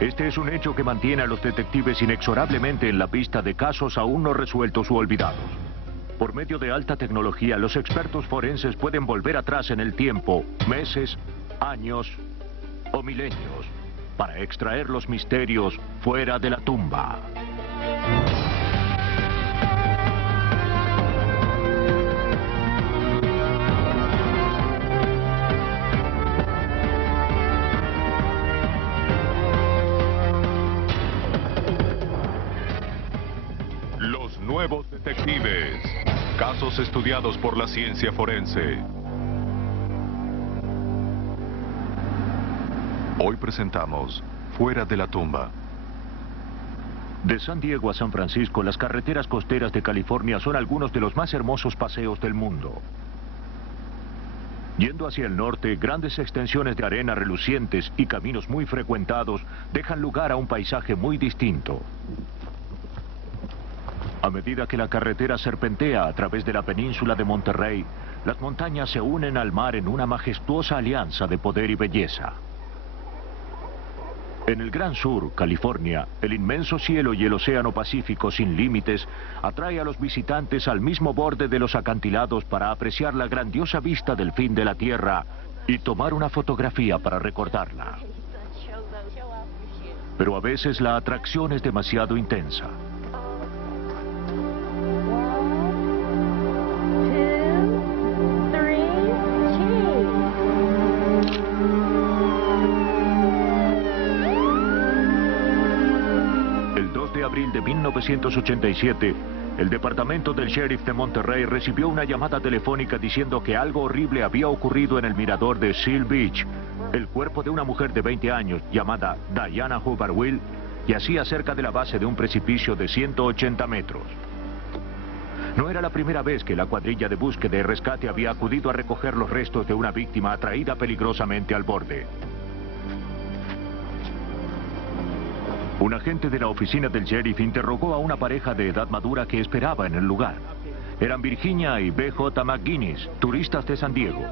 Este es un hecho que mantiene a los detectives inexorablemente en la pista de casos aún no resueltos u olvidados. Por medio de alta tecnología, los expertos forenses pueden volver atrás en el tiempo, meses, años o milenios, para extraer los misterios fuera de la tumba. Los nuevos detectives. Casos estudiados por la ciencia forense. Hoy presentamos Fuera de la tumba. De San Diego a San Francisco, las carreteras costeras de California son algunos de los más hermosos paseos del mundo. Yendo hacia el norte, grandes extensiones de arena relucientes y caminos muy frecuentados dejan lugar a un paisaje muy distinto. A medida que la carretera serpentea a través de la península de Monterrey, las montañas se unen al mar en una majestuosa alianza de poder y belleza. En el Gran Sur, California, el inmenso cielo y el océano Pacífico sin límites atrae a los visitantes al mismo borde de los acantilados para apreciar la grandiosa vista del fin de la Tierra y tomar una fotografía para recordarla. Pero a veces la atracción es demasiado intensa. De abril de 1987, el departamento del sheriff de Monterrey recibió una llamada telefónica diciendo que algo horrible había ocurrido en el mirador de Seal Beach. El cuerpo de una mujer de 20 años llamada Diana Hubbard-Will yacía cerca de la base de un precipicio de 180 metros. No era la primera vez que la cuadrilla de búsqueda y rescate había acudido a recoger los restos de una víctima atraída peligrosamente al borde. Un agente de la oficina del sheriff interrogó a una pareja de edad madura que esperaba en el lugar. Eran Virginia y B.J. McGuinness, turistas de San Diego.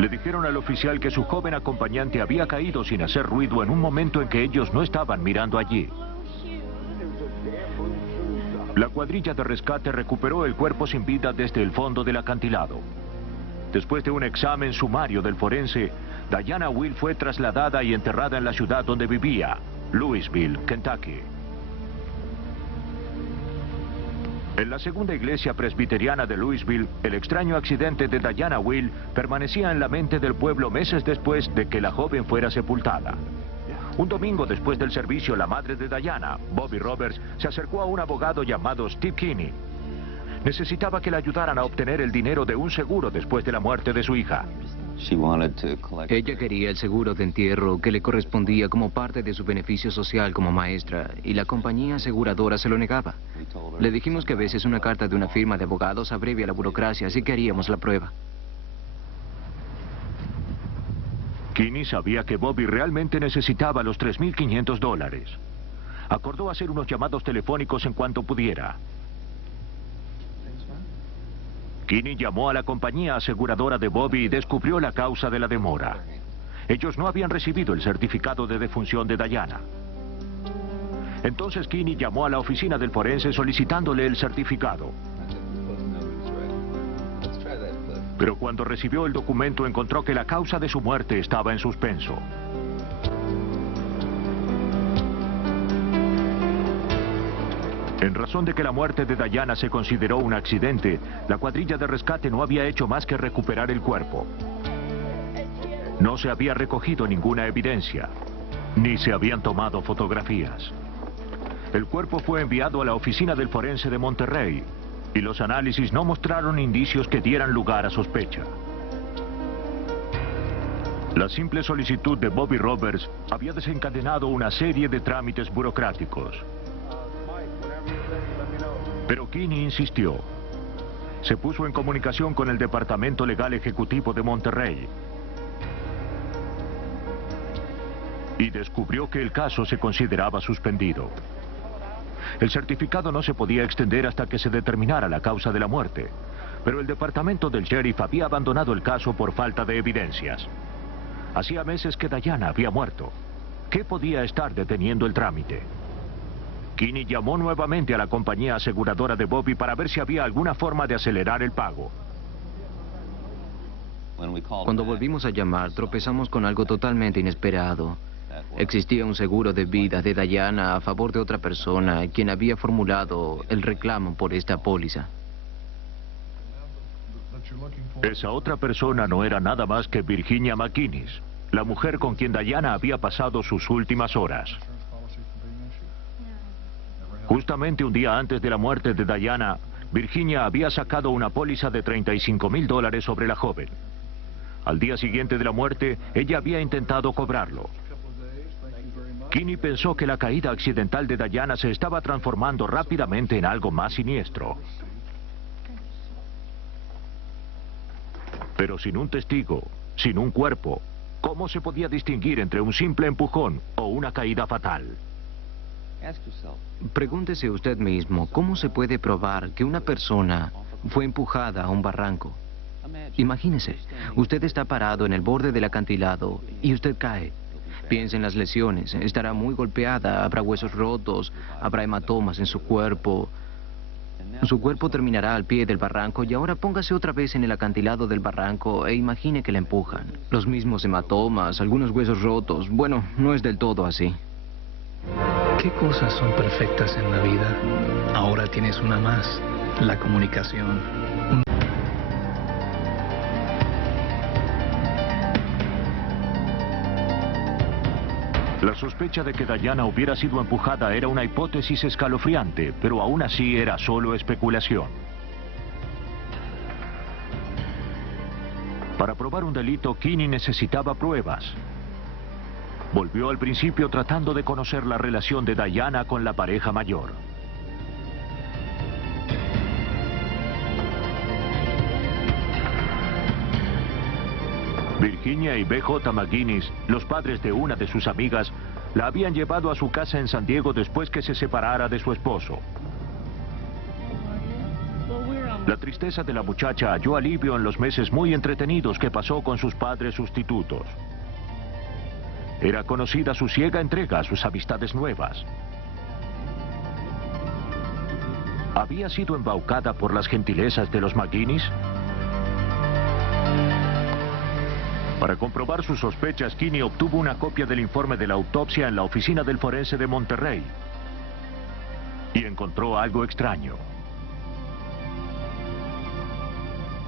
Le dijeron al oficial que su joven acompañante había caído sin hacer ruido en un momento en que ellos no estaban mirando allí. La cuadrilla de rescate recuperó el cuerpo sin vida desde el fondo del acantilado. Después de un examen sumario del forense, Diana Will fue trasladada y enterrada en la ciudad donde vivía, Louisville, Kentucky. En la segunda iglesia presbiteriana de Louisville, el extraño accidente de Diana Will permanecía en la mente del pueblo meses después de que la joven fuera sepultada. Un domingo después del servicio, la madre de Diana, Bobby Roberts, se acercó a un abogado llamado Steve Kinney. Necesitaba que le ayudaran a obtener el dinero de un seguro después de la muerte de su hija. Ella quería el seguro de entierro que le correspondía como parte de su beneficio social como maestra, y la compañía aseguradora se lo negaba. Le dijimos que a veces una carta de una firma de abogados abrevia la burocracia, así que haríamos la prueba. Kinney sabía que Bobby realmente necesitaba los $3,500. Acordó hacer unos llamados telefónicos en cuanto pudiera. Kinney llamó a la compañía aseguradora de Bobby y descubrió la causa de la demora. Ellos no habían recibido el certificado de defunción de Diana. Entonces Kinney llamó a la oficina del forense solicitándole el certificado. Pero cuando recibió el documento encontró que la causa de su muerte estaba en suspenso. En razón de que la muerte de Diana se consideró un accidente, la cuadrilla de rescate no había hecho más que recuperar el cuerpo. No se había recogido ninguna evidencia, ni se habían tomado fotografías. El cuerpo fue enviado a la oficina del forense de Monterrey, y los análisis no mostraron indicios que dieran lugar a sospecha. La simple solicitud de Bobby Roberts había desencadenado una serie de trámites burocráticos. Pero Kinney insistió. Se puso en comunicación con el Departamento Legal Ejecutivo de Monterrey y descubrió que el caso se consideraba suspendido. El certificado no se podía extender hasta que se determinara la causa de la muerte, pero el departamento del sheriff había abandonado el caso por falta de evidencias. Hacía meses que Diana había muerto. ¿Qué podía estar deteniendo el trámite? Kinney llamó nuevamente a la compañía aseguradora de Bobby para ver si había alguna forma de acelerar el pago. Cuando volvimos a llamar, tropezamos con algo totalmente inesperado. Existía un seguro de vida de Diana a favor de otra persona, quien había formulado el reclamo por esta póliza. Esa otra persona no era nada más que Virginia McInnes, la mujer con quien Diana había pasado sus últimas horas. Justamente un día antes de la muerte de Diana, Virginia había sacado una póliza de $35,000 sobre la joven. Al día siguiente de la muerte, ella había intentado cobrarlo. Kinney pensó que la caída accidental de Diana se estaba transformando rápidamente en algo más siniestro. Pero sin un testigo, sin un cuerpo, ¿cómo se podía distinguir entre un simple empujón o una caída fatal? Pregúntese usted mismo, ¿cómo se puede probar que una persona fue empujada a un barranco? Imagínese, usted está parado en el borde del acantilado y usted cae. Piense en las lesiones, estará muy golpeada, habrá huesos rotos, habrá hematomas en su cuerpo. Su cuerpo terminará al pie del barranco y ahora póngase otra vez en el acantilado del barranco e imagine que la empujan. Los mismos hematomas, algunos huesos rotos. Bueno, no es del todo así. ¿Qué cosas son perfectas en la vida? Ahora tienes una más, la comunicación. La sospecha de que Diana hubiera sido empujada era una hipótesis escalofriante, pero aún así era solo especulación. Para probar un delito, Kinney necesitaba pruebas. Volvió al principio tratando de conocer la relación de Diana con la pareja mayor. Virginia y B.J. McInnes, los padres de una de sus amigas, la habían llevado a su casa en San Diego después que se separara de su esposo. La tristeza de la muchacha halló alivio en los meses muy entretenidos que pasó con sus padres sustitutos. Era conocida su ciega entrega a sus amistades nuevas. ¿Había sido embaucada por las gentilezas de los McInnes? Para comprobar sus sospechas, Kinney obtuvo una copia del informe de la autopsia en la oficina del forense de Monterrey y encontró algo extraño.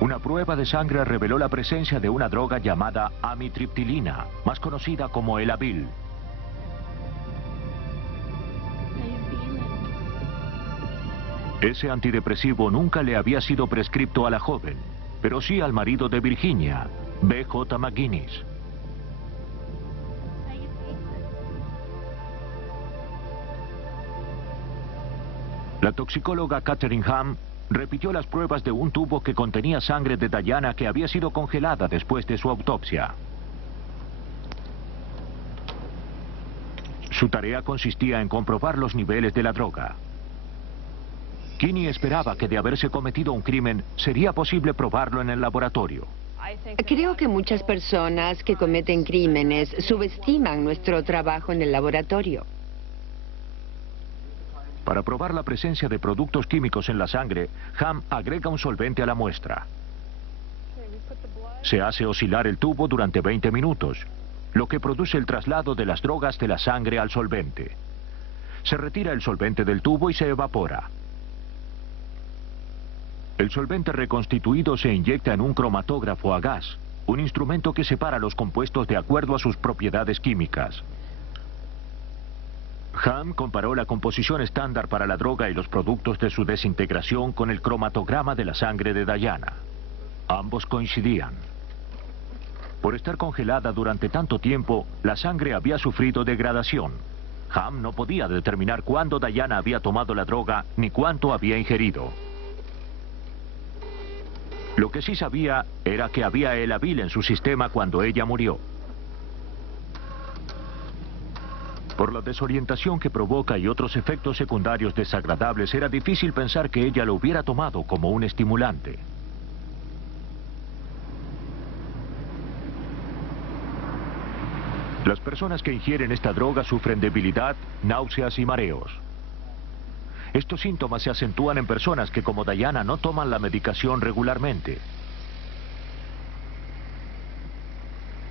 Una prueba de sangre reveló la presencia de una droga llamada amitriptilina, más conocida como el Advil. Ese antidepresivo nunca le había sido prescripto a la joven, pero sí al marido de Virginia, B.J. McInnes. La toxicóloga Catherine Ham repitió las pruebas de un tubo que contenía sangre de Diana que había sido congelada después de su autopsia. Su tarea consistía en comprobar los niveles de la droga. Kinney esperaba que de haberse cometido un crimen, sería posible probarlo en el laboratorio. Creo que muchas personas que cometen crímenes subestiman nuestro trabajo en el laboratorio. Para probar la presencia de productos químicos en la sangre, Ham agrega un solvente a la muestra. Se hace oscilar el tubo durante 20 minutos, lo que produce el traslado de las drogas de la sangre al solvente. Se retira el solvente del tubo y se evapora. El solvente reconstituido se inyecta en un cromatógrafo a gas, un instrumento que separa los compuestos de acuerdo a sus propiedades químicas. Ham comparó la composición estándar para la droga y los productos de su desintegración con el cromatograma de la sangre de Diana. Ambos coincidían. Por estar congelada durante tanto tiempo, la sangre había sufrido degradación. Ham no podía determinar cuándo Diana había tomado la droga ni cuánto había ingerido. Lo que sí sabía era que había el Advil en su sistema cuando ella murió. Por la desorientación que provoca y otros efectos secundarios desagradables, era difícil pensar que ella lo hubiera tomado como un estimulante. Las personas que ingieren esta droga sufren debilidad, náuseas y mareos. Estos síntomas se acentúan en personas que, como Diana, no toman la medicación regularmente.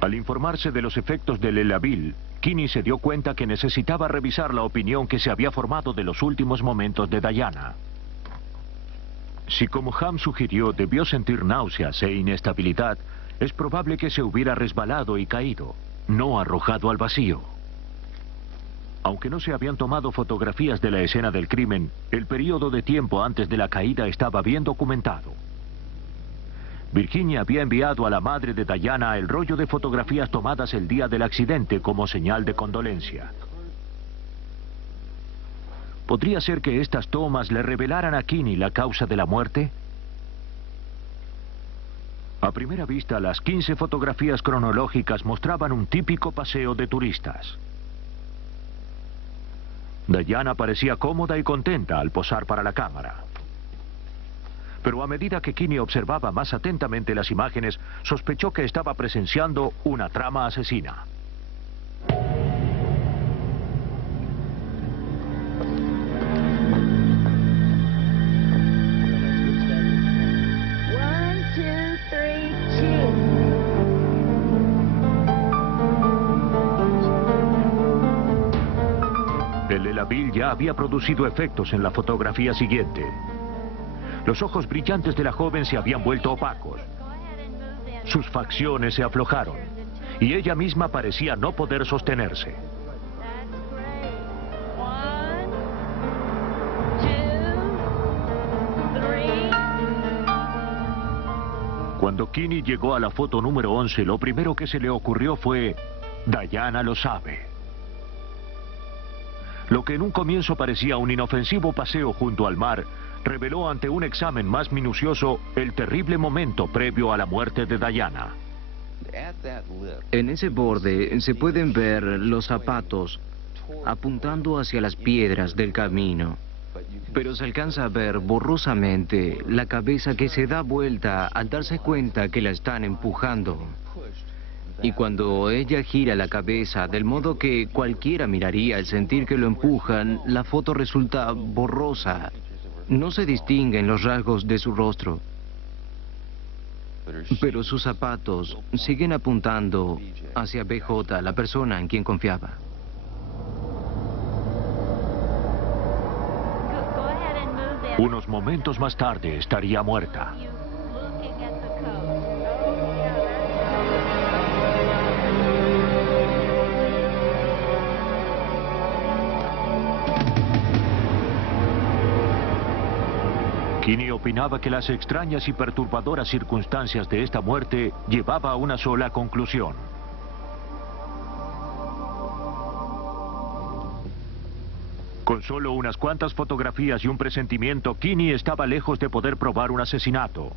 Al informarse de los efectos del Elavil, Kinney se dio cuenta que necesitaba revisar la opinión que se había formado de los últimos momentos de Diana. Si, como Ham sugirió, debió sentir náuseas e inestabilidad, es probable que se hubiera resbalado y caído, no arrojado al vacío. Aunque no se habían tomado fotografías de la escena del crimen, el periodo de tiempo antes de la caída estaba bien documentado. Virginia había enviado a la madre de Diana el rollo de fotografías tomadas el día del accidente como señal de condolencia. ¿Podría ser que estas tomas le revelaran a Kinney la causa de la muerte? A primera vista, las 15 fotografías cronológicas mostraban un típico paseo de turistas. Diana parecía cómoda y contenta al posar para la cámara. Pero a medida que Kinney observaba más atentamente las imágenes, sospechó que estaba presenciando una trama asesina. El Elavil ya había producido efectos en la fotografía siguiente. Los ojos brillantes de la joven se habían vuelto opacos. Sus facciones se aflojaron y ella misma parecía no poder sostenerse. Cuando Kinney llegó a la foto número 11, lo primero que se le ocurrió fue: Diana lo sabe. Lo que en un comienzo parecía un inofensivo paseo junto al mar, reveló ante un examen más minucioso el terrible momento previo a la muerte de Diana. En ese borde se pueden ver los zapatos apuntando hacia las piedras del camino, pero se alcanza a ver borrosamente la cabeza que se da vuelta al darse cuenta que la están empujando. Y cuando ella gira la cabeza, del modo que cualquiera miraría al sentir que lo empujan, la foto resulta borrosa. No se distinguen los rasgos de su rostro. Pero sus zapatos siguen apuntando hacia BJ, la persona en quien confiaba. Unos momentos más tarde estaría muerta. Kinney opinaba que las extrañas y perturbadoras circunstancias de esta muerte llevaba a una sola conclusión. Con solo unas cuantas fotografías y un presentimiento, Kinney estaba lejos de poder probar un asesinato.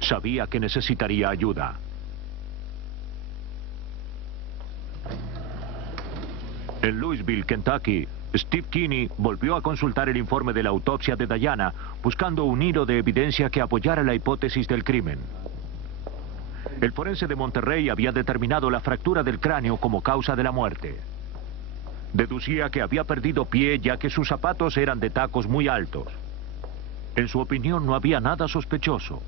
Sabía que necesitaría ayuda. En Louisville, Kentucky, Steve Kinney volvió a consultar el informe de la autopsia de Diana, buscando un hilo de evidencia que apoyara la hipótesis del crimen. El forense de Monterrey había determinado la fractura del cráneo como causa de la muerte. Deducía que había perdido pie ya que sus zapatos eran de tacos muy altos. En su opinión, no había nada sospechoso.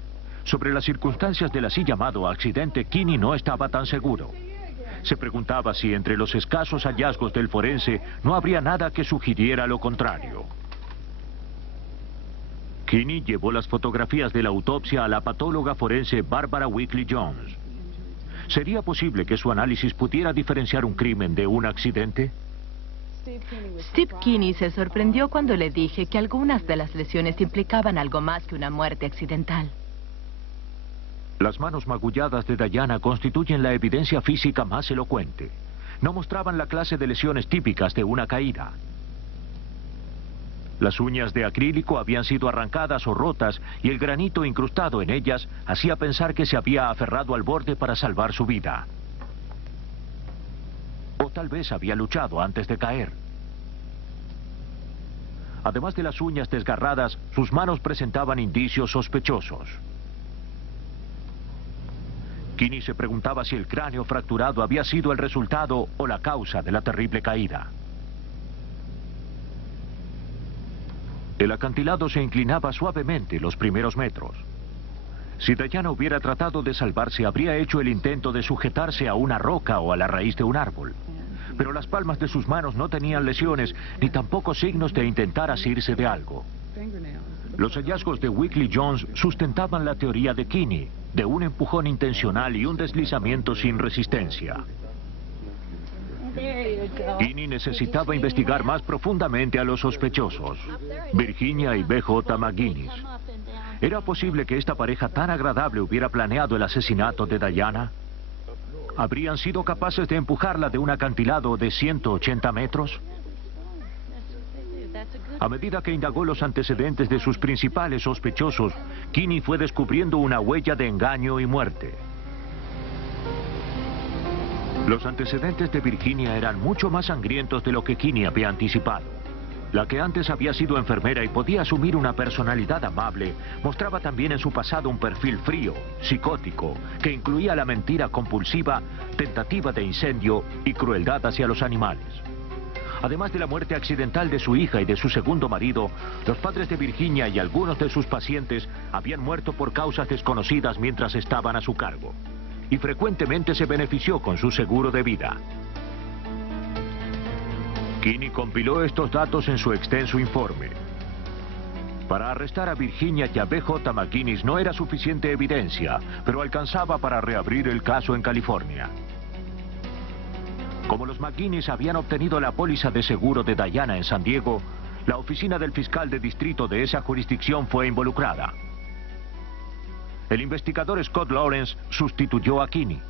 Sobre las circunstancias del así llamado accidente, Kinney no estaba tan seguro. Se preguntaba si entre los escasos hallazgos del forense no habría nada que sugiriera lo contrario. Kinney llevó las fotografías de la autopsia a la patóloga forense Barbara Weekly Jones. ¿Sería posible que su análisis pudiera diferenciar un crimen de un accidente? Steve Kinney se sorprendió cuando le dije que algunas de las lesiones implicaban algo más que una muerte accidental. Las manos magulladas de Diana constituyen la evidencia física más elocuente. No mostraban la clase de lesiones típicas de una caída. Las uñas de acrílico habían sido arrancadas o rotas y el granito incrustado en ellas hacía pensar que se había aferrado al borde para salvar su vida. O tal vez había luchado antes de caer. Además de las uñas desgarradas, sus manos presentaban indicios sospechosos. Kinney se preguntaba si el cráneo fracturado había sido el resultado o la causa de la terrible caída. El acantilado se inclinaba suavemente los primeros metros. Si Diana hubiera tratado de salvarse, habría hecho el intento de sujetarse a una roca o a la raíz de un árbol. Pero las palmas de sus manos no tenían lesiones, ni tampoco signos de intentar asirse de algo. Los hallazgos de Weekly Jones sustentaban la teoría de Kinney, de un empujón intencional y un deslizamiento sin resistencia. Kinney necesitaba investigar más profundamente a los sospechosos, Virginia y B.J. McGuinness. ¿Era posible que esta pareja tan agradable hubiera planeado el asesinato de Diana? ¿Habrían sido capaces de empujarla de un acantilado de 180 metros? A medida que indagó los antecedentes de sus principales sospechosos, Kinney fue descubriendo una huella de engaño y muerte. Los antecedentes de Virginia eran mucho más sangrientos de lo que Kinney había anticipado. La que antes había sido enfermera y podía asumir una personalidad amable, mostraba también en su pasado un perfil frío, psicótico, que incluía la mentira compulsiva, tentativa de incendio y crueldad hacia los animales. Además de la muerte accidental de su hija y de su segundo marido, los padres de Virginia y algunos de sus pacientes habían muerto por causas desconocidas mientras estaban a su cargo, y frecuentemente se benefició con su seguro de vida. Kinney compiló estos datos en su extenso informe. Para arrestar a Virginia y a B.J. McGuinness no era suficiente evidencia, pero alcanzaba para reabrir el caso en California. Como los McGuinness habían obtenido la póliza de seguro de Diana en San Diego, la oficina del fiscal de distrito de esa jurisdicción fue involucrada. El investigador Scott Lawrence sustituyó a Kinney.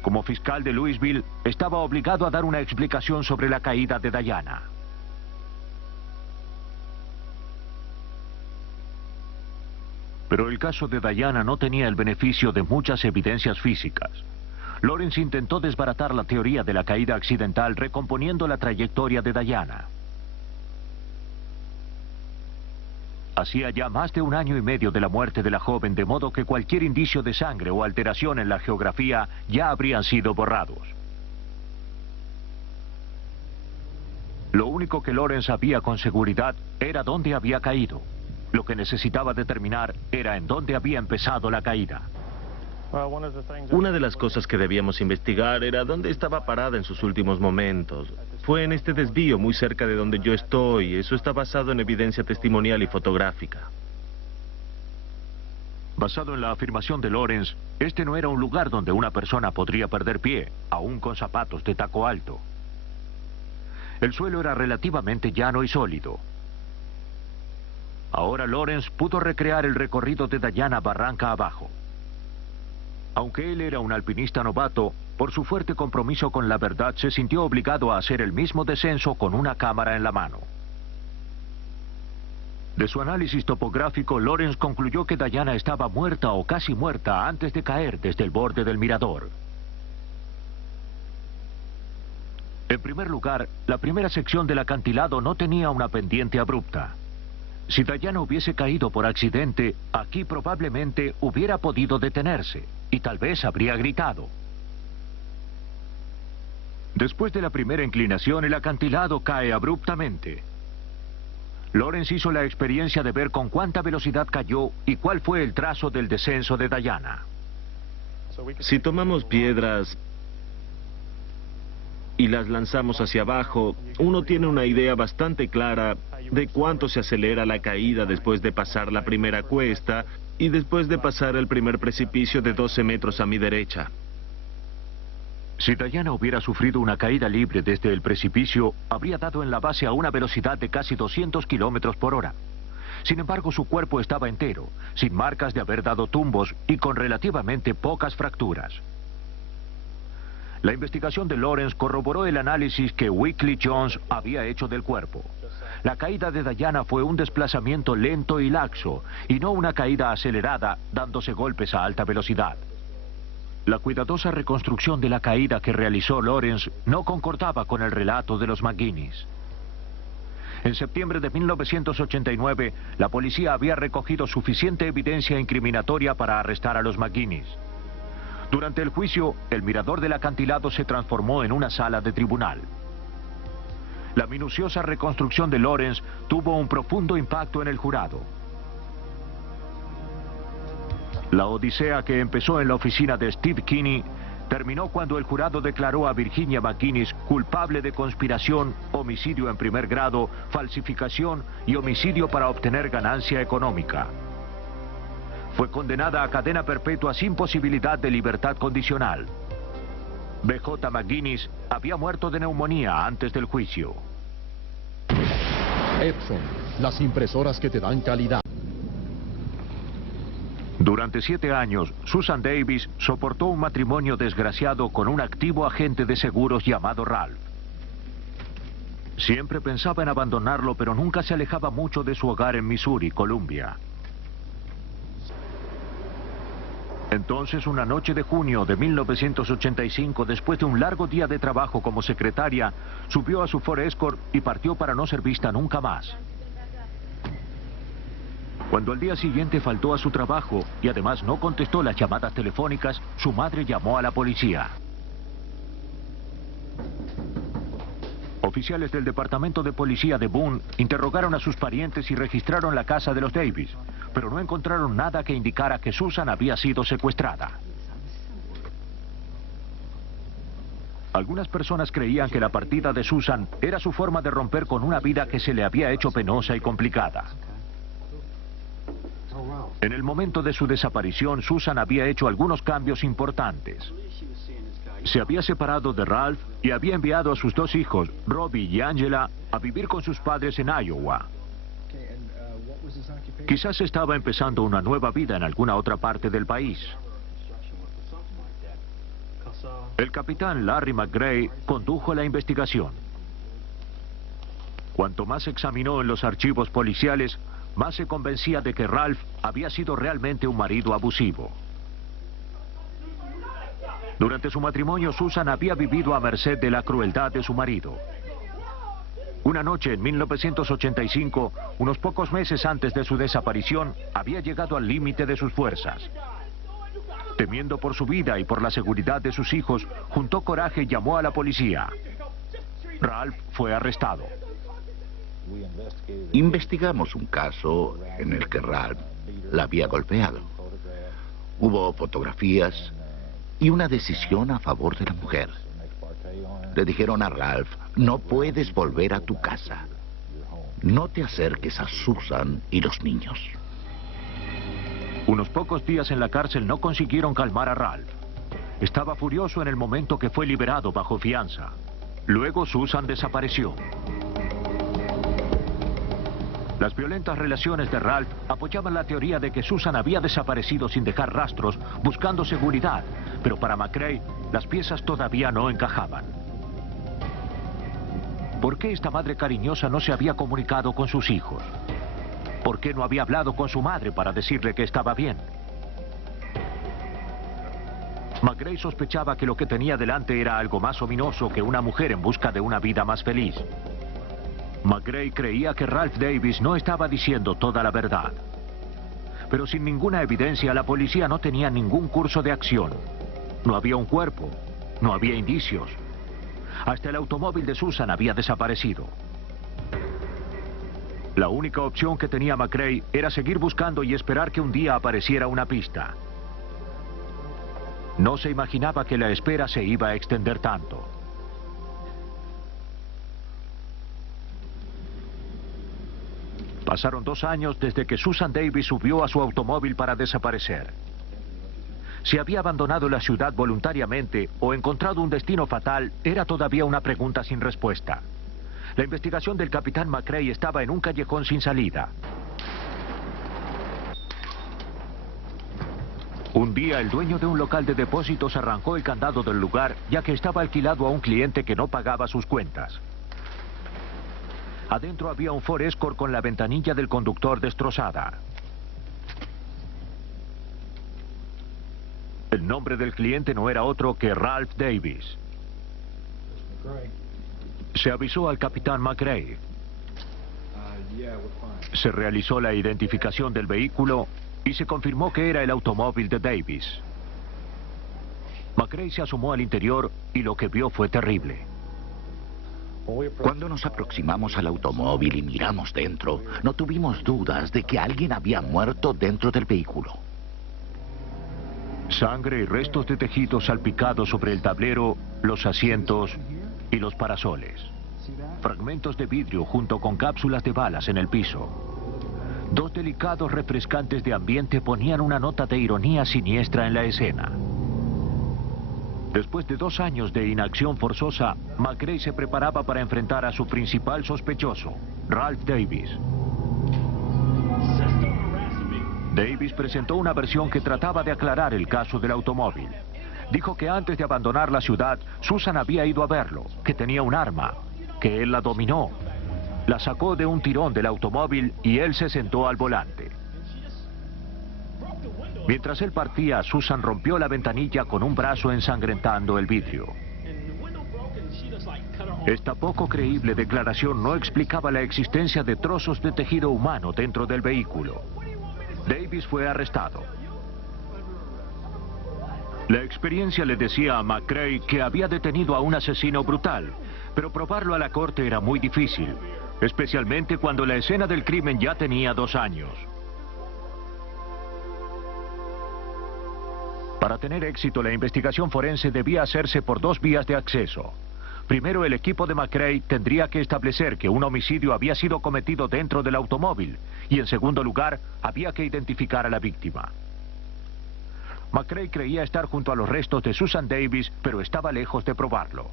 Como fiscal de Louisville, estaba obligado a dar una explicación sobre la caída de Diana. Pero el caso de Diana no tenía el beneficio de muchas evidencias físicas. Lawrence intentó desbaratar la teoría de la caída accidental recomponiendo la trayectoria de Diana. Hacía ya más de 1 año y medio de la muerte de la joven, de modo que cualquier indicio de sangre o alteración en la geografía ya habrían sido borrados. Lo único que Lawrence sabía con seguridad era dónde había caído. Lo que necesitaba determinar era en dónde había empezado la caída. Una de las cosas que debíamos investigar era dónde estaba parada en sus últimos momentos. Fue en este desvío muy cerca de donde yo estoy. Eso está basado en evidencia testimonial y fotográfica. Basado en la afirmación de Lawrence, este no era un lugar donde una persona podría perder pie, aún con zapatos de taco alto. El suelo era relativamente llano y sólido. Ahora Lawrence pudo recrear el recorrido de Diana barranca abajo. Aunque él era un alpinista novato, por su fuerte compromiso con la verdad se sintió obligado a hacer el mismo descenso con una cámara en la mano. De su análisis topográfico, Lawrence concluyó que Diana estaba muerta o casi muerta antes de caer desde el borde del mirador. En primer lugar, la primera sección del acantilado no tenía una pendiente abrupta. Si Diana hubiese caído por accidente, aquí probablemente hubiera podido detenerse y tal vez habría gritado. Después de la primera inclinación, el acantilado cae abruptamente. Lawrence hizo la experiencia de ver con cuánta velocidad cayó y cuál fue el trazo del descenso de Diana. Si tomamos piedras y las lanzamos hacia abajo, uno tiene una idea bastante clara de cuánto se acelera la caída después de pasar la primera cuesta y después de pasar el primer precipicio de 12 metros a mi derecha. Si Diana hubiera sufrido una caída libre desde el precipicio, habría dado en la base a una velocidad de casi 200 kilómetros por hora. Sin embargo, su cuerpo estaba entero, sin marcas de haber dado tumbos y con relativamente pocas fracturas. La investigación de Lawrence corroboró el análisis que Weekly Jones había hecho del cuerpo. La caída de Diana fue un desplazamiento lento y laxo, y no una caída acelerada, dándose golpes a alta velocidad. La cuidadosa reconstrucción de la caída que realizó Lawrence no concordaba con el relato de los McGuinness. En septiembre de 1989, la policía había recogido suficiente evidencia incriminatoria para arrestar a los McGuinness. Durante el juicio, el mirador del acantilado se transformó en una sala de tribunal. La minuciosa reconstrucción de Lawrence tuvo un profundo impacto en el jurado. La odisea que empezó en la oficina de Steve Kinney terminó cuando el jurado declaró a Virginia McGuinness culpable de conspiración, homicidio en primer grado, falsificación y homicidio para obtener ganancia económica. Fue condenada a cadena perpetua sin posibilidad de libertad condicional. B.J. McGuinness había muerto de neumonía antes del juicio. Epson, las impresoras que te dan calidad. Durante 7 años, Susan Davis soportó un matrimonio desgraciado con un activo agente de seguros llamado Ralph. Siempre pensaba en abandonarlo, pero nunca se alejaba mucho de su hogar en Missouri, Columbia. Entonces, una noche de junio de 1985, después de un largo día de trabajo como secretaria, subió a su Ford Escort y partió para no ser vista nunca más. Cuando al día siguiente faltó a su trabajo y además no contestó las llamadas telefónicas, su madre llamó a la policía. Oficiales del departamento de policía de Boone interrogaron a sus parientes y registraron la casa de los Davis, pero no encontraron nada que indicara que Susan había sido secuestrada. Algunas personas creían que la partida de Susan era su forma de romper con una vida que se le había hecho penosa y complicada. En el momento de su desaparición, Susan había hecho algunos cambios importantes. Se había separado de Ralph y había enviado a sus 2 hijos, Robbie y Angela, a vivir con sus padres en Iowa. Quizás estaba empezando una nueva vida en alguna otra parte del país. El capitán Larry McGray condujo la investigación. Cuanto más examinó en los archivos policiales, más se convencía de que Ralph había sido realmente un marido abusivo. Durante su matrimonio, Susan había vivido a merced de la crueldad de su marido. Una noche en 1985, unos pocos meses antes de su desaparición, había llegado al límite de sus fuerzas. Temiendo por su vida y por la seguridad de sus hijos, juntó coraje y llamó a la policía. Ralph fue arrestado. Investigamos un caso en el que Ralph la había golpeado. Hubo fotografías y una decisión a favor de la mujer. Le dijeron a Ralph: no puedes volver a tu casa. No te acerques a Susan y los niños. Unos pocos días en la cárcel no consiguieron calmar a Ralph. Estaba furioso en el momento que fue liberado bajo fianza. Luego Susan desapareció. Las violentas relaciones de Ralph apoyaban la teoría de que Susan había desaparecido sin dejar rastros, buscando seguridad, pero para McRae las piezas todavía no encajaban. ¿Por qué esta madre cariñosa no se había comunicado con sus hijos? ¿Por qué no había hablado con su madre para decirle que estaba bien? McRae sospechaba que lo que tenía delante era algo más ominoso que una mujer en busca de una vida más feliz. McRae creía que Ralph Davis no estaba diciendo toda la verdad. Pero sin ninguna evidencia, la policía no tenía ningún curso de acción. No había un cuerpo, no había indicios. Hasta el automóvil de Susan había desaparecido. La única opción que tenía McRae era seguir buscando y esperar que un día apareciera una pista. No se imaginaba que la espera se iba a extender tanto. Pasaron 2 años desde que Susan Davis subió a su automóvil para desaparecer. Si había abandonado la ciudad voluntariamente o encontrado un destino fatal, era todavía una pregunta sin respuesta. La investigación del capitán McRae estaba en un callejón sin salida. Un día, el dueño de un local de depósitos arrancó el candado del lugar, ya que estaba alquilado a un cliente que no pagaba sus cuentas. Adentro había un Ford Escort con la ventanilla del conductor destrozada. El nombre del cliente no era otro que Ralph Davis. Se avisó al capitán McRae. Se realizó la identificación del vehículo y se confirmó que era el automóvil de Davis. McRae se asomó al interior y lo que vio fue terrible. Cuando nos aproximamos al automóvil y miramos dentro, no tuvimos dudas de que alguien había muerto dentro del vehículo. Sangre y restos de tejido salpicados sobre el tablero, los asientos y los parasoles. Fragmentos de vidrio junto con cápsulas de balas en el piso. Dos delicados refrescantes de ambiente ponían una nota de ironía siniestra en la escena. Después de 2 años de inacción forzosa, McRae se preparaba para enfrentar a su principal sospechoso, Ralph Davis. Davis presentó una versión que trataba de aclarar el caso del automóvil. Dijo que antes de abandonar la ciudad, Susan había ido a verlo, que tenía un arma, que él la dominó. La sacó de un tirón del automóvil y él se sentó al volante. Mientras él partía, Susan rompió la ventanilla con un brazo ensangrentando el vidrio. Esta poco creíble declaración no explicaba la existencia de trozos de tejido humano dentro del vehículo. Davis fue arrestado. La experiencia le decía a McRae que había detenido a un asesino brutal, pero probarlo a la corte era muy difícil, especialmente cuando la escena del crimen ya tenía 2 años. Para tener éxito, la investigación forense debía hacerse por 2 vías de acceso. Primero, el equipo de McRae tendría que establecer que un homicidio había sido cometido dentro del automóvil, y en segundo lugar, había que identificar a la víctima. McRae creía estar junto a los restos de Susan Davis, pero estaba lejos de probarlo.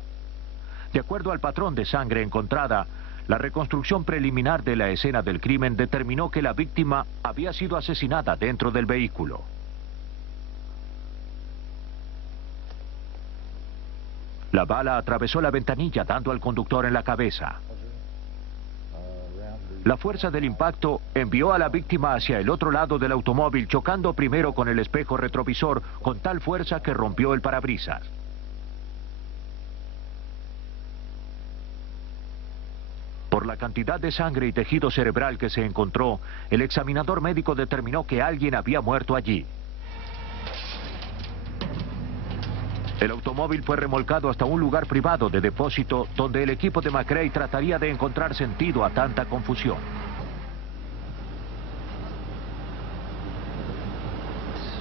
De acuerdo al patrón de sangre encontrada, la reconstrucción preliminar de la escena del crimen determinó que la víctima había sido asesinada dentro del vehículo. La bala atravesó la ventanilla dando al conductor en la cabeza. La fuerza del impacto envió a la víctima hacia el otro lado del automóvil, chocando primero con el espejo retrovisor con tal fuerza que rompió el parabrisas. Por la cantidad de sangre y tejido cerebral que se encontró, el examinador médico determinó que alguien había muerto allí. El automóvil fue remolcado hasta un lugar privado de depósito donde el equipo de McRae trataría de encontrar sentido a tanta confusión.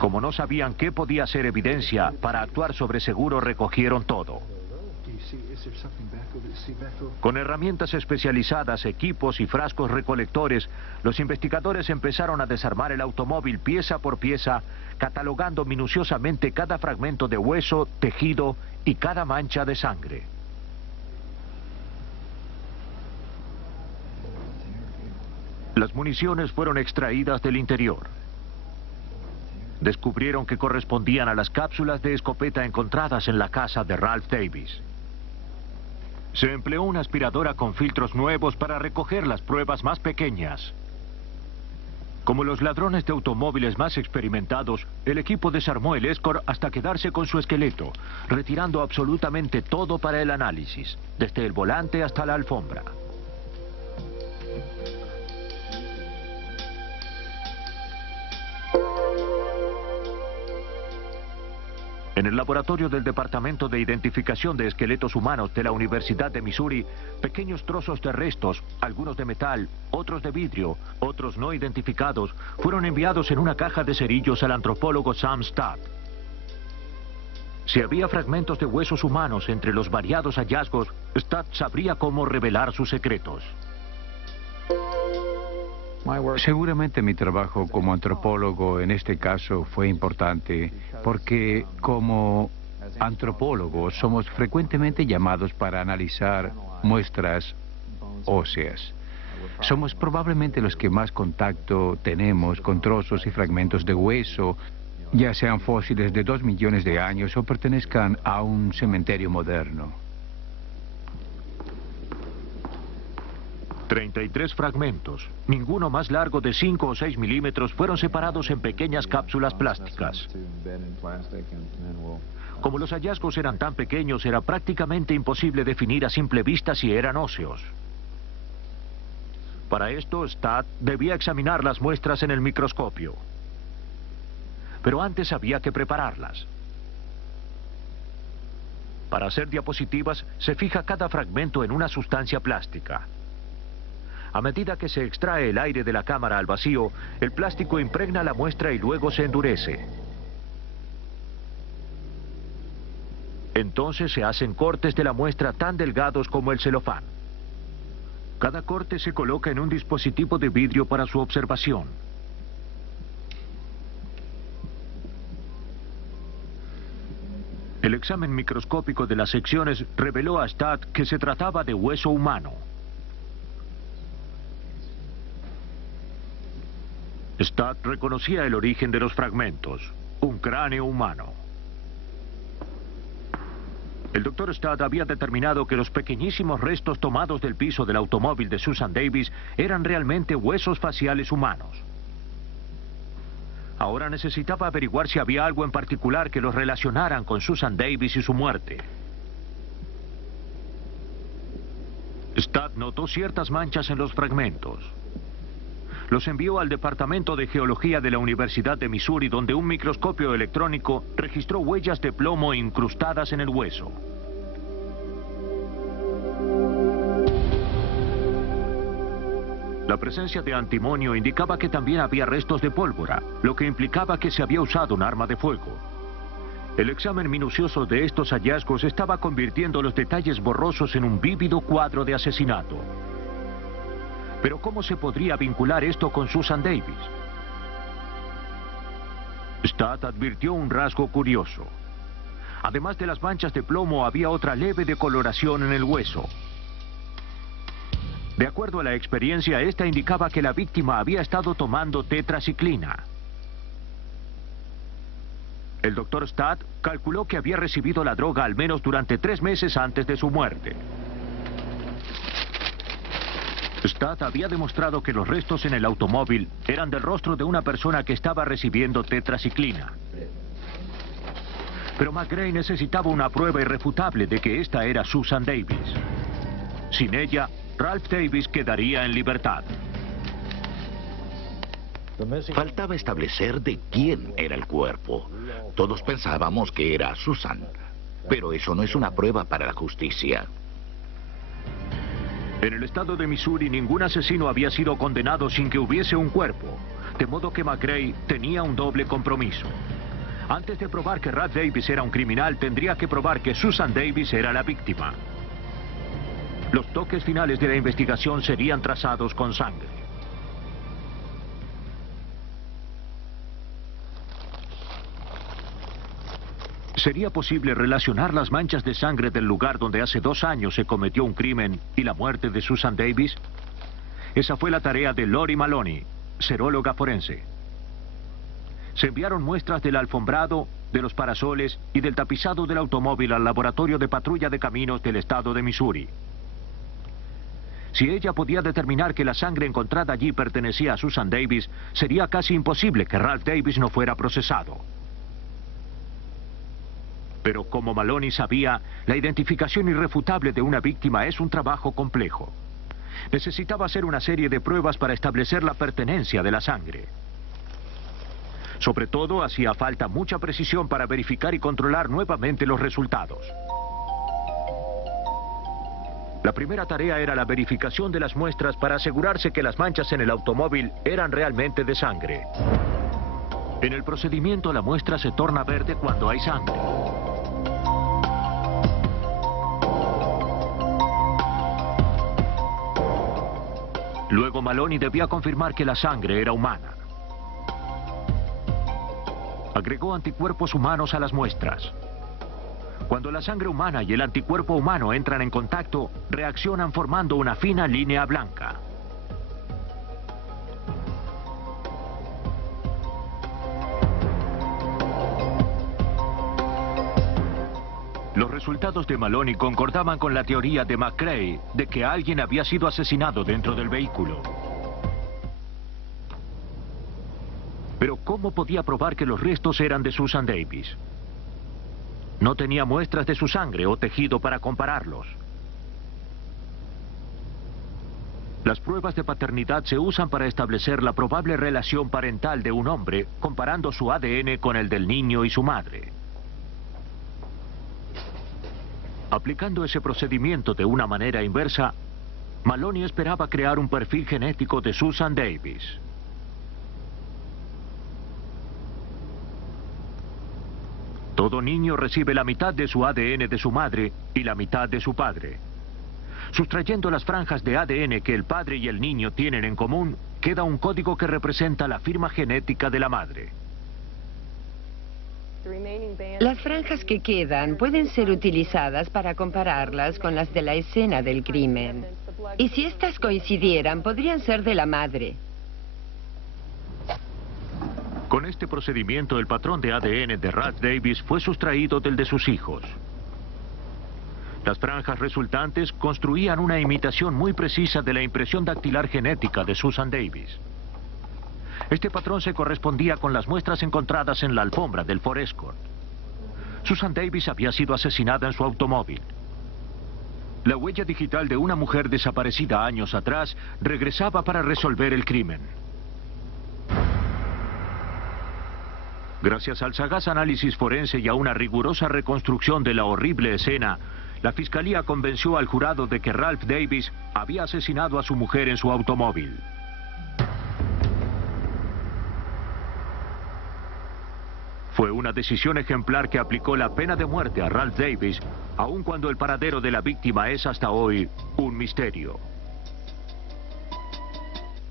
Como no sabían qué podía ser evidencia, para actuar sobre seguro recogieron todo. Con herramientas especializadas, equipos y frascos recolectores, los investigadores empezaron a desarmar el automóvil pieza por pieza, catalogando minuciosamente cada fragmento de hueso, tejido y cada mancha de sangre. Las municiones fueron extraídas del interior. Descubrieron que correspondían a las cápsulas de escopeta encontradas en la casa de Ralph Davis. Se empleó una aspiradora con filtros nuevos para recoger las pruebas más pequeñas. Como los ladrones de automóviles más experimentados, el equipo desarmó el Escort hasta quedarse con su esqueleto, retirando absolutamente todo para el análisis, desde el volante hasta la alfombra. En el laboratorio del Departamento de Identificación de Esqueletos Humanos de la Universidad de Missouri, pequeños trozos de restos, algunos de metal, otros de vidrio, otros no identificados, fueron enviados en una caja de cerillos al antropólogo Sam Stapp. Si había fragmentos de huesos humanos entre los variados hallazgos, Stapp sabría cómo revelar sus secretos. Seguramente mi trabajo como antropólogo en este caso fue importante porque como antropólogos somos frecuentemente llamados para analizar muestras óseas. Somos probablemente los que más contacto tenemos con trozos y fragmentos de hueso, ya sean fósiles de 2 millones de años o pertenezcan a un cementerio moderno. 33 fragmentos, ninguno más largo de 5 o 6 milímetros, fueron separados en pequeñas cápsulas plásticas. Como los hallazgos eran tan pequeños, era prácticamente imposible definir a simple vista si eran óseos. Para esto, Stapp debía examinar las muestras en el microscopio. Pero antes había que prepararlas. Para hacer diapositivas, se fija cada fragmento en una sustancia plástica. A medida que se extrae el aire de la cámara al vacío, el plástico impregna la muestra y luego se endurece. Entonces se hacen cortes de la muestra tan delgados como el celofán. Cada corte se coloca en un dispositivo de vidrio para su observación. El examen microscópico de las secciones reveló a Stad que se trataba de hueso humano. Stad reconocía el origen de los fragmentos, un cráneo humano. El doctor Stad había determinado que los pequeñísimos restos tomados del piso del automóvil de Susan Davis eran realmente huesos faciales humanos. Ahora necesitaba averiguar si había algo en particular que los relacionaran con Susan Davis y su muerte. Stad notó ciertas manchas en los fragmentos. Los envió al Departamento de Geología de la Universidad de Missouri, donde un microscopio electrónico registró huellas de plomo incrustadas en el hueso. La presencia de antimonio indicaba que también había restos de pólvora, lo que implicaba que se había usado un arma de fuego. El examen minucioso de estos hallazgos estaba convirtiendo los detalles borrosos en un vívido cuadro de asesinato. Pero ¿cómo se podría vincular esto con Susan Davis? Stad advirtió un rasgo curioso. Además de las manchas de plomo, había otra leve decoloración en el hueso. De acuerdo a la experiencia, esta indicaba que la víctima había estado tomando tetraciclina. El doctor Stad calculó que había recibido la droga al menos durante 3 meses antes de su muerte. Stad había demostrado que los restos en el automóvil eran del rostro de una persona que estaba recibiendo tetraciclina. Pero McGray necesitaba una prueba irrefutable de que esta era Susan Davis. Sin ella, Ralph Davis quedaría en libertad. Faltaba establecer de quién era el cuerpo. Todos pensábamos que era Susan, pero eso no es una prueba para la justicia. En el estado de Missouri, ningún asesino había sido condenado sin que hubiese un cuerpo, de modo que McGray tenía un doble compromiso. Antes de probar que Ralph Davis era un criminal, tendría que probar que Susan Davis era la víctima. Los toques finales de la investigación serían trazados con sangre. ¿Sería posible relacionar las manchas de sangre del lugar donde hace 2 años se cometió un crimen y la muerte de Susan Davis? Esa fue la tarea de Lori Maloney, seróloga forense. Se enviaron muestras del alfombrado, de los parasoles y del tapizado del automóvil al laboratorio de patrulla de caminos del estado de Missouri. Si ella podía determinar que la sangre encontrada allí pertenecía a Susan Davis, sería casi imposible que Ralph Davis no fuera procesado. Pero como Maloney sabía, la identificación irrefutable de una víctima es un trabajo complejo. Necesitaba hacer una serie de pruebas para establecer la pertenencia de la sangre. Sobre todo, hacía falta mucha precisión para verificar y controlar nuevamente los resultados. La primera tarea era la verificación de las muestras para asegurarse que las manchas en el automóvil eran realmente de sangre. En el procedimiento, la muestra se torna verde cuando hay sangre. Luego Maloney debía confirmar que la sangre era humana. Agregó anticuerpos humanos a las muestras. Cuando la sangre humana y el anticuerpo humano entran en contacto, reaccionan formando una fina línea blanca. Los resultados de Maloney concordaban con la teoría de McGray de que alguien había sido asesinado dentro del vehículo. Pero ¿cómo podía probar que los restos eran de Susan Davis? No tenía muestras de su sangre o tejido para compararlos. Las pruebas de paternidad se usan para establecer la probable relación parental de un hombre, comparando su ADN con el del niño y su madre. Aplicando ese procedimiento de una manera inversa, Maloney esperaba crear un perfil genético de Susan Davis. Todo niño recibe la mitad de su ADN de su madre y la mitad de su padre. Sustrayendo las franjas de ADN que el padre y el niño tienen en común, queda un código que representa la firma genética de la madre. Las franjas que quedan pueden ser utilizadas para compararlas con las de la escena del crimen. Y si estas coincidieran, podrían ser de la madre. Con este procedimiento, el patrón de ADN de Ralph Davis fue sustraído del de sus hijos. Las franjas resultantes construían una imitación muy precisa de la impresión dactilar genética de Susan Davis. Este patrón se correspondía con las muestras encontradas en la alfombra del Ford Escort. Susan Davis había sido asesinada en su automóvil. La huella digital de una mujer desaparecida años atrás regresaba para resolver el crimen. Gracias al sagaz análisis forense y a una rigurosa reconstrucción de la horrible escena, la fiscalía convenció al jurado de que Ralph Davis había asesinado a su mujer en su automóvil. Fue una decisión ejemplar que aplicó la pena de muerte a Ralph Davis, aun cuando el paradero de la víctima es hasta hoy un misterio.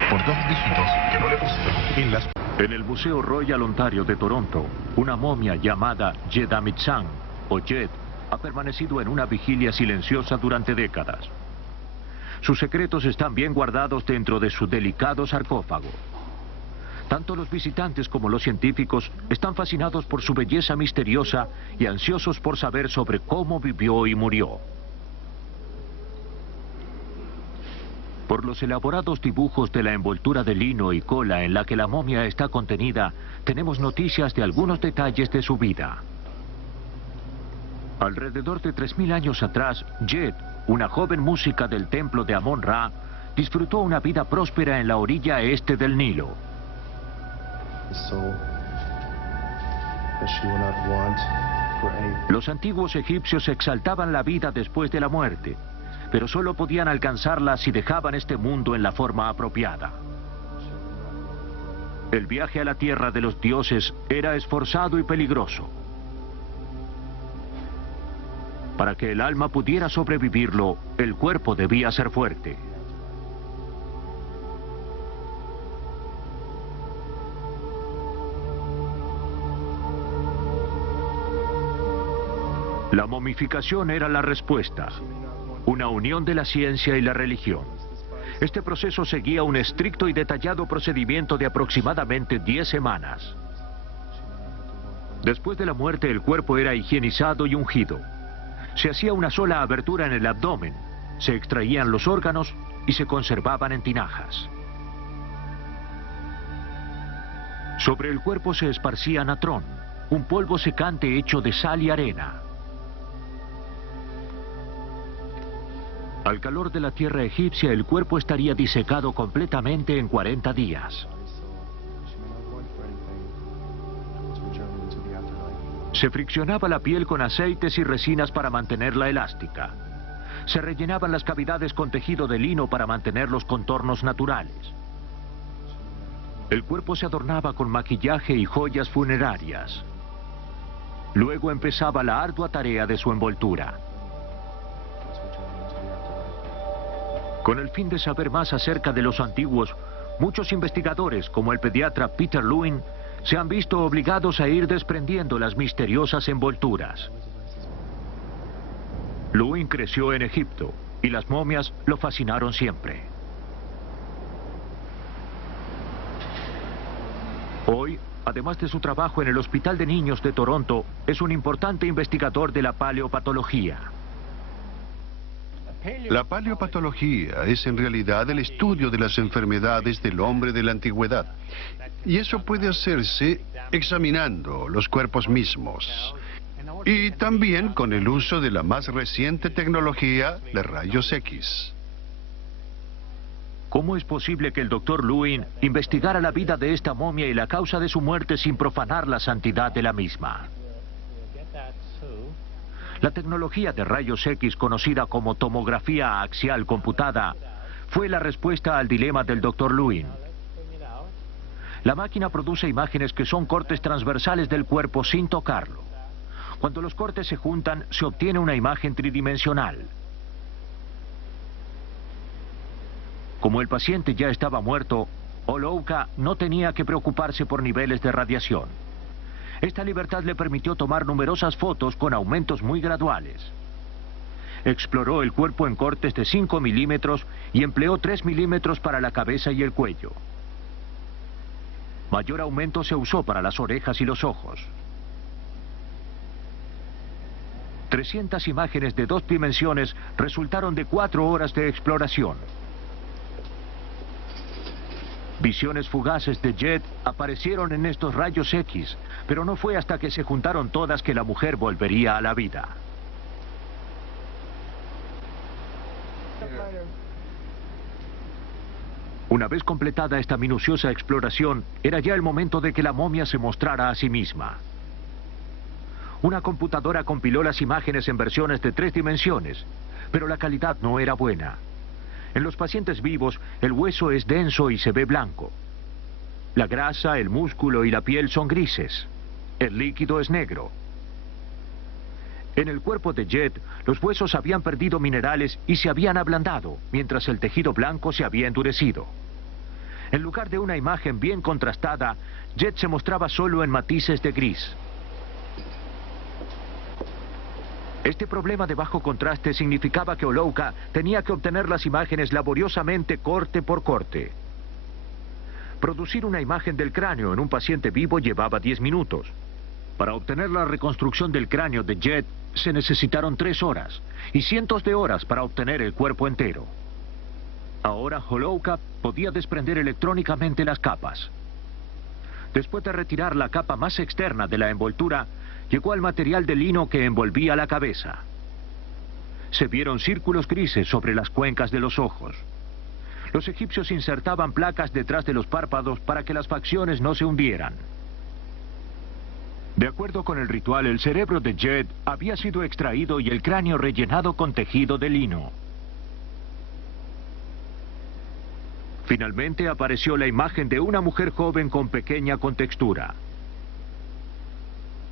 Por 2 dígitos que no le pusieron En el Museo Royal Ontario de Toronto, una momia llamada Jedamitzan, o Jed, ha permanecido en una vigilia silenciosa durante décadas. Sus secretos están bien guardados dentro de su delicado sarcófago. Tanto los visitantes como los científicos están fascinados por su belleza misteriosa y ansiosos por saber sobre cómo vivió y murió. Por los elaborados dibujos de la envoltura de lino y cola en la que la momia está contenida, tenemos noticias de algunos detalles de su vida. Alrededor de 3000 años atrás, Jed, una joven música del templo de Amon-Ra, disfrutó una vida próspera en la orilla este del Nilo. Los antiguos egipcios exaltaban la vida después de la muerte, pero solo podían alcanzarla si dejaban este mundo en la forma apropiada. El viaje a la tierra de los dioses era esforzado y peligroso. Para que el alma pudiera sobrevivirlo, el cuerpo debía ser fuerte. La momificación era la respuesta, una unión de la ciencia y la religión. Este proceso seguía un estricto y detallado procedimiento de aproximadamente 10 semanas. Después de la muerte, el cuerpo era higienizado y ungido. Se hacía una sola abertura en el abdomen, se extraían los órganos y se conservaban en tinajas. Sobre el cuerpo se esparcía natrón, un polvo secante hecho de sal y arena. Al calor de la tierra egipcia, el cuerpo estaría disecado completamente en 40 días. Se friccionaba la piel con aceites y resinas para mantenerla elástica. Se rellenaban las cavidades con tejido de lino para mantener los contornos naturales. El cuerpo se adornaba con maquillaje y joyas funerarias. Luego empezaba la ardua tarea de su envoltura. Con el fin de saber más acerca de los antiguos, muchos investigadores, como el pediatra Peter Lewin, se han visto obligados a ir desprendiendo las misteriosas envolturas. Lewin creció en Egipto y las momias lo fascinaron siempre. Hoy, además de su trabajo en el Hospital de Niños de Toronto, es un importante investigador de la paleopatología. La paleopatología es en realidad el estudio de las enfermedades del hombre de la antigüedad. Y eso puede hacerse examinando los cuerpos mismos. Y también con el uso de la más reciente tecnología de rayos X. ¿Cómo es posible que el Dr. Lewin investigara la vida de esta momia y la causa de su muerte sin profanar la santidad de la misma? La tecnología de rayos X conocida como tomografía axial computada fue la respuesta al dilema del Dr. Lewin. La máquina produce imágenes que son cortes transversales del cuerpo sin tocarlo. Cuando los cortes se juntan, se obtiene una imagen tridimensional. Como el paciente ya estaba muerto, Holouka no tenía que preocuparse por niveles de radiación. Esta libertad le permitió tomar numerosas fotos con aumentos muy graduales. Exploró el cuerpo en cortes de 5 milímetros y empleó 3 milímetros para la cabeza y el cuello. Mayor aumento se usó para las orejas y los ojos. 300 imágenes de 2 dimensiones resultaron de 4 horas de exploración. Visiones fugaces de Jed aparecieron en estos rayos X, pero no fue hasta que se juntaron todas que la mujer volvería a la vida. Una vez completada esta minuciosa exploración, era ya el momento de que la momia se mostrara a sí misma. Una computadora compiló las imágenes en versiones de 3 dimensiones, pero la calidad no era buena. En los pacientes vivos, el hueso es denso y se ve blanco. La grasa, el músculo y la piel son grises. El líquido es negro. En el cuerpo de Jed, los huesos habían perdido minerales y se habían ablandado, mientras el tejido blanco se había endurecido. En lugar de una imagen bien contrastada, Jed se mostraba solo en matices de gris. Este problema de bajo contraste significaba que Holouka tenía que obtener las imágenes laboriosamente corte por corte. Producir una imagen del cráneo en un paciente vivo llevaba 10 minutos. Para obtener la reconstrucción del cráneo de Jed se necesitaron 3 horas y cientos de horas para obtener el cuerpo entero. Ahora Holouka podía desprender electrónicamente las capas. Después de retirar la capa más externa de la envoltura, llegó al material de lino que envolvía la cabeza. Se vieron círculos grises sobre las cuencas de los ojos. Los egipcios insertaban placas detrás de los párpados para que las facciones no se hundieran. De acuerdo con el ritual, el cerebro de Jed había sido extraído y el cráneo rellenado con tejido de lino. Finalmente apareció la imagen de una mujer joven con pequeña contextura.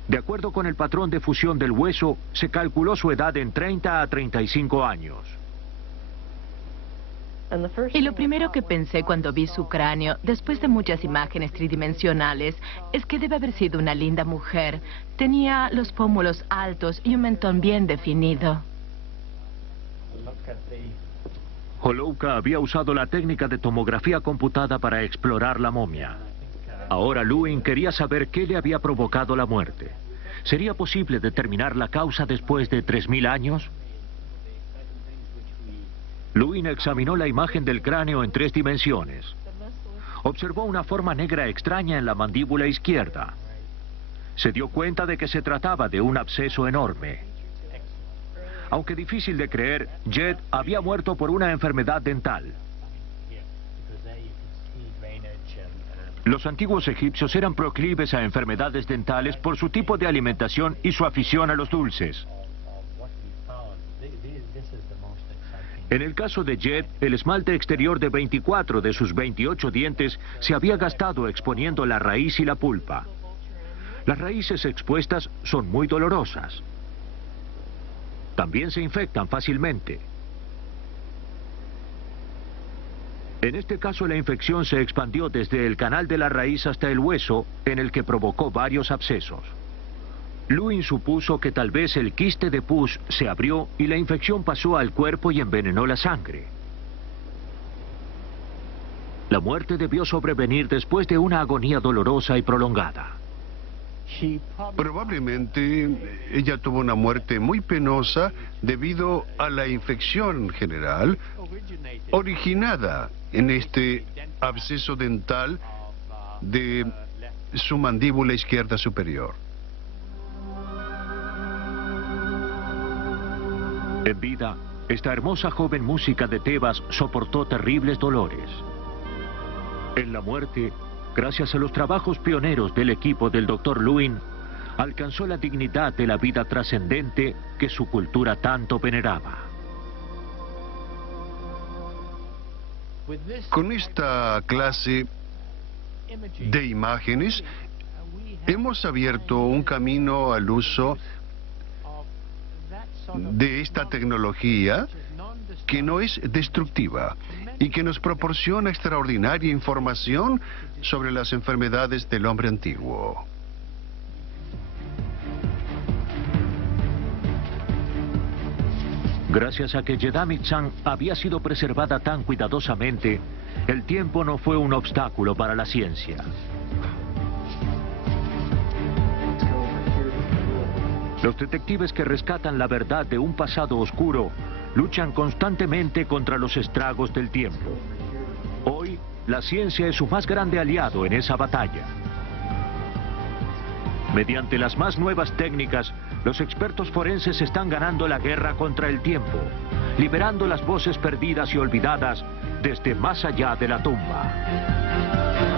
De acuerdo con el patrón de fusión del hueso, se calculó su edad en 30 a 35 años. Y lo primero que pensé cuando vi su cráneo, después de muchas imágenes tridimensionales, es que debe haber sido una linda mujer. Tenía los pómulos altos y un mentón bien definido. Holouka había usado la técnica de tomografía computada para explorar la momia. Ahora Lewin quería saber qué le había provocado la muerte. ¿Sería posible determinar la causa después de 3000 años? Lewin examinó la imagen del cráneo en 3 dimensiones. Observó una forma negra extraña en la mandíbula izquierda. Se dio cuenta de que se trataba de un absceso enorme. Aunque difícil de creer, Jed había muerto por una enfermedad dental. Los antiguos egipcios eran proclives a enfermedades dentales por su tipo de alimentación y su afición a los dulces. En el caso de Jed, el esmalte exterior de 24 de sus 28 dientes se había gastado exponiendo la raíz y la pulpa. Las raíces expuestas son muy dolorosas. También se infectan fácilmente. En este caso la infección se expandió desde el canal de la raíz hasta el hueso, en el que provocó varios abscesos. Lewin supuso que tal vez el quiste de pus se abrió y la infección pasó al cuerpo y envenenó la sangre. La muerte debió sobrevenir después de una agonía dolorosa y prolongada. Probablemente ella tuvo una muerte muy penosa debido a la infección general originada en este absceso dental de su mandíbula izquierda superior. En vida, esta hermosa joven música de Tebas soportó terribles dolores. En la muerte, gracias a los trabajos pioneros del equipo del Dr. Lewin, alcanzó la dignidad de la vida trascendente que su cultura tanto veneraba. Con esta clase de imágenes hemos abierto un camino al uso de esta tecnología que no es destructiva y que nos proporciona extraordinaria información sobre las enfermedades del hombre antiguo. Gracias a que Yedamit-san había sido preservada tan cuidadosamente, el tiempo no fue un obstáculo para la ciencia. Los detectives que rescatan la verdad de un pasado oscuro luchan constantemente contra los estragos del tiempo. Hoy, la ciencia es su más grande aliado en esa batalla. Mediante las más nuevas técnicas, los expertos forenses están ganando la guerra contra el tiempo, liberando las voces perdidas y olvidadas desde más allá de la tumba.